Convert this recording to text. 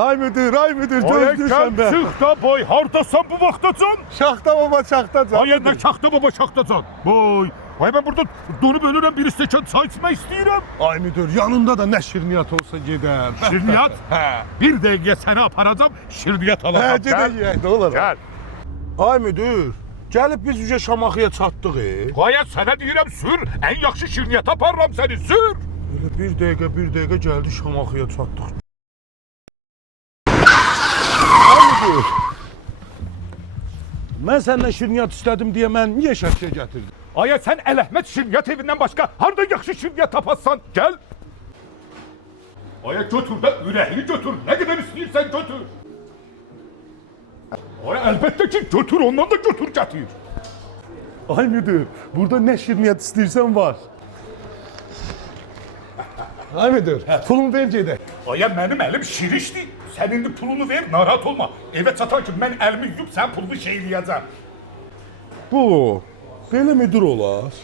Ay müdür, Ay gözlüysen gel be. çık da boy, hardasan bu vaxtacan? Şaxta baba, şaxtacan. Ay ne şaxta baba şaxtacan? Boy, ay ben burada donup ölürüm, bir stəkan çay içmək istəyirəm. Ay müdür, yanında da ne şirniyat olsa gedəm. Şirniyyat? Hə. Bir dəqiqə səni aparacam, şirniyyat Hə, alacam. gedək, ne olur. Gəl. Ay müdür, gəlib biz ücə Şamaxıya çatdıq. Ay sənə deyirəm sür, ən yaxşı şirniyyat aparıram səni, sür. Elə bir dəqiqə gəldi Şamaxıya çatdıq. Mən səndən şirniyyat istədim deyə mən niyə şəkil gətirdim? Ay sən Ələhmət şirniyyat evindən başqa harda yaxşı şirniyyat tapassan, gəl. Ay götür də ürəkli götür, nə qədər istəyirsən götür. Ay əlbəttə ki götür, ondan da götür gətir. Ay müdür, burada nə şirniyyat istəyirsən var. Ay müdür, pulumu ver gedək. Ay mənim əlim şirişdir. Sən indi pulunu ver, narahat olma. Evə çatan ki mən əlimi yuyub sən pulunu şeyləyəcəm. Bu, belə müdür olar.